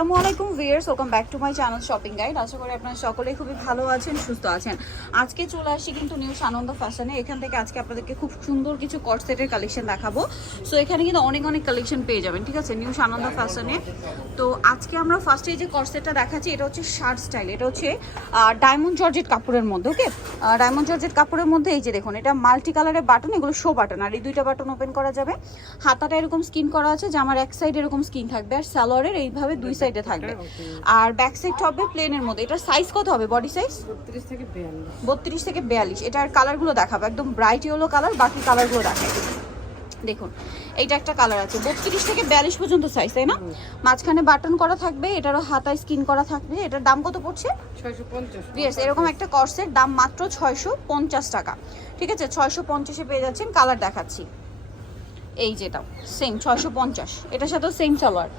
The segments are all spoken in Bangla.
আসসালামু আলাইকুম viewers welcome back to my channel shopping guide আশা করি আপনারা সকলেই খুবই ভালো আছেন সুস্থ আছেন। আজকে চলে আসছি কিন্তু নিউ সানন্দ ফ্যাশনে এখান থেকে আজকে আপনাদেরকে খুব সুন্দর কিছু কট সেটের কালেকশন দেখাবো। সো এখানে কিন্তু অনেক অনেক কালেকশন পেয়ে যাবেন ঠিক আছে? নিউ সানন্দ ফ্যাশনে তো আজকে আমরা ফার্স্টে যে কট সেটটা দেখাচ্ছি এটা হচ্ছে শার্ট স্টাইল এটা হচ্ছে ডায়মন্ড জর্জেট কাপড়ের মধ্যে ওকে ডায়মন্ড জর্জেট কাপড়ের মধ্যে এই যে দেখুন এটা মাল্টি কালারের বাটন এগুলো শো বাটন আর এই দুইটা বাটন ওপেন করা যাবে। হাতাটা এরকম স্কিন করা আছে যে আমার এক সাইড এরকম স্কিন থাকবে। আর সালোয়ারের এইভাবে দুই সাইডে থাকবে। আর ব্যাক সাইড হবে প্লেনের মধ্যে। এটার সাইজ কত হবে বডি সাইজ বত্রিশ থেকে বিয়াল্লিশ। এটার কালারগুলো দেখাবো। একদম ব্রাইট ইয়েলো কালার বাকি কালারগুলো দেখাই দেখুন এইটা একটা কালার আছে। বত্রিশ থেকে বিয়াল্লিশ পর্যন্ত সাইজ তাই না? মাঝখানে বাটন করা থাকবে এটারও হাতায় স্কিন করা থাকবে। এটার দাম কত পড়ছে? ইয়েস এরকম একটা কর্সের দাম মাত্র ছয়শো পঞ্চাশ টাকা। ঠিক আছে ছয়শো পঞ্চাশে পেয়ে যাচ্ছেন কালার দেখাচ্ছি। এই যেটাও সেম ছয়শো পঞ্চাশ। এটার সাথেও সেম সালোয়ার।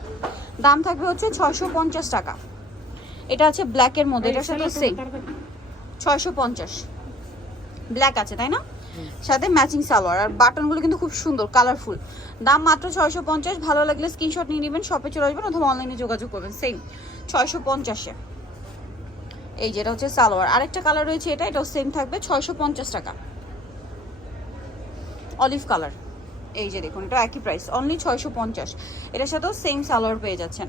দাম থাকবে হচ্ছে ছয়শো পঞ্চাশ টাকা। এটা আছে ব্ল্যাকের মধ্যে এটার সাথে সেম ছয়শো পঞ্চাশ। ব্ল্যাক আছে তাই না? সাথে ম্যাচিং সালোয়ার। আর বাটনগুলো কিন্তু খুব সুন্দর কালারফুল দাম মাত্র ছয়শো পঞ্চাশ ভালো লাগলে স্ক্রিনশট নিয়ে নেবেন শপে চলে আসবেন অথবা অনলাইনে যোগাযোগ করবেন। সেম ছয়শো পঞ্চাশে এই যেটা হচ্ছে সালোয়ার। আরেকটা কালার রয়েছে এটা এটাও সেম থাকবে ছয়শো পঞ্চাশ টাকা। অলিভ কালার এই যে দেখুন এটা একই প্রাইস অনলি ছয়শো পঞ্চাশ। এটার সাথেও সেম সালোয়ার পেয়ে যাচ্ছেন।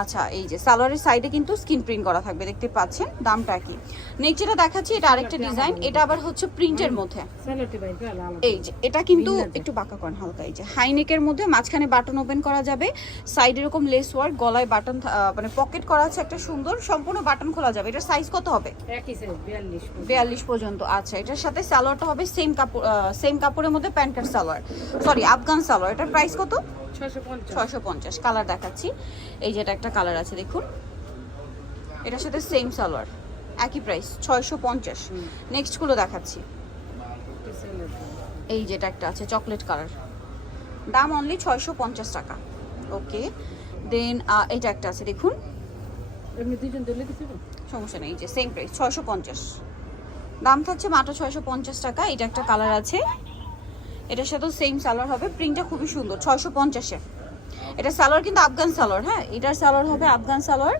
আচ্ছা এই যে সালোয়ারের সাইডে কিন্তু স্কিন প্রিন্ট করা থাকবে দেখতে পাচ্ছেন দামটা কি। নেক্সট যেটা দেখাচ্ছি এটা আরেকটা ডিজাইন এটা আবার হচ্ছে প্রিন্টের মধ্যে। এই যে এটা কিন্তু একটু বাঁকা করেন হালকা এই যে হাইনেকের মধ্যে মাঝখানে বাটন ওপেন করা যাবে সাইড এরকম লেস ওয়ার্ক গলায় বাটন মানে পকেট করা আছে একটা সুন্দর সম্পূর্ণ বাটন খোলা যাবে। এটার সাইজ কত হবে? বিয়াল্লিশ বিয়াল্লিশ পর্যন্ত আচ্ছা এটার সাথে সালোয়ারটা হবে সেম কাপড় সেম কাপড়ের মধ্যে pant cut salwar. Sorry Afghan salwar. এটার প্রাইস কত? ছয়শো পঞ্চাশ। কালার দেখাচ্ছি। এই যেটা একটা কালার আছে দেখুন। এটার সাথে সেম সালোয়ার একই প্রাইস ছয়শো পঞ্চাশ। নেক্সটগুলো দেখাচ্ছি। এই যেটা একটা আছে চকলেট কালার দাম অনলি ছয়শো পঞ্চাশ টাকা। ওকে দেন এইটা একটা আছে দেখুন। সমস্যা নেই এই যে সেম প্রাইস ছয়শো পঞ্চাশ। দাম থাকছে মাত্র ছয়শো পঞ্চাশ টাকা এটা একটা কালার আছে। এটার সাথেও সেম সালোয়ার হবে। প্রিন্টটা খুবই সুন্দর ছয়শো পঞ্চাশে। এটা সালোয়ার কিন্তু আফগান সালোয়ার হ্যাঁ? এটার সালোয়ার হবে আফগান সালোয়ার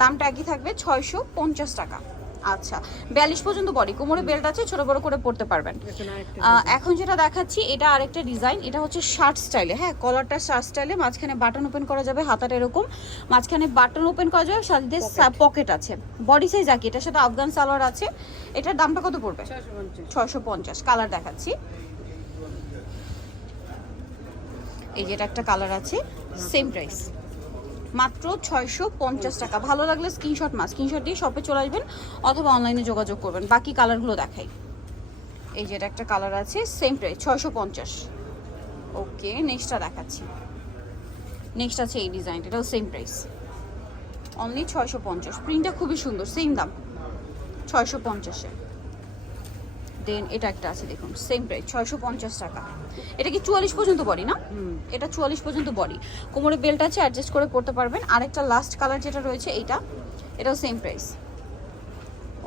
দামটা একই থাকবে ছয়শো পঞ্চাশ টাকা। আচ্ছা বিয়াল্লিশ পর্যন্ত বডি কোমরে বেল্ট আছে ছোট বড় করে পড়তে পারবেন। এখন যেটা দেখাচ্ছি এটা আরেকটা ডিজাইন এটা হচ্ছে শার্ট স্টাইলে হ্যাঁ? কলারটা শার্ট স্টাইলে মাঝখানে বাটন ওপেন করা যাবে হাতাটা এরকম। মাঝখানে বাটন ওপেন করা যাবে সাথে পকেট আছে। বডি সাইজ আকি এটার সাথে আফগান সালোয়ার আছে। এটার দামটা কত পড়বে? ছয়শো পঞ্চাশ। কালার দেখাচ্ছি। এই যেটা একটা কালার আছে সেম প্রাইস মাত্র ছয়শো পঞ্চাশ টাকা। ভালো লাগলে স্ক্রিনশট মা স্ক্রিনশট দিয়ে শপে চলে আসবেন অথবা অনলাইনে যোগাযোগ করবেন। বাকি কালারগুলো দেখাই। এই যেটা একটা কালার আছে সেম প্রাইস ছয়শো পঞ্চাশ। ওকে নেক্সটটা দেখাচ্ছি। নেক্সট আছে এই ডিজাইন এটাও সেম প্রাইস অনলি ছয়শো পঞ্চাশ। প্রিন্টটা খুবই সুন্দর সেম দাম। ছয়শো পঞ্চাশে। দেন এটা একটা আছে দেখুন সেম প্রাইস ছয়শো পঞ্চাশ টাকা। এটা কি চুয়াল্লিশ পর্যন্ত বডি না? এটা চুয়াল্লিশ পর্যন্ত বডি কোমরে বেল্ট আছে অ্যাডজাস্ট করে পড়তে পারবেন। আরেকটা লাস্ট কালার যেটা রয়েছে এইটা এটাও সেম প্রাইস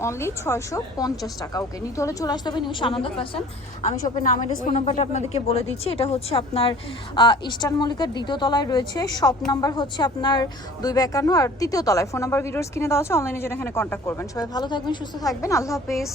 অনলি ছয়শো পঞ্চাশ টাকা ওকে নিতে হলে চলে আসতে হবে নিউ সানন্দ ফ্যাশন আমি শপের নাম এড্রেস ফোন নাম্বারটা আপনাদেরকে বলে দিচ্ছি। এটা হচ্ছে আপনার ইস্টার্ন মল্লিকার দ্বিতীয় তলায় রয়েছে। শপ নাম্বার হচ্ছে আপনার দুই একান্ন। আর তৃতীয় তলায় ফোন নাম্বার ভিডিওস কিনে দেওয়া আছে। অনলাইনে জন্য এখানে কন্ট্যাক্ট করবেন। সবাই ভালো থাকবেন সুস্থ থাকবেন। আল্লাহ হাফেজ।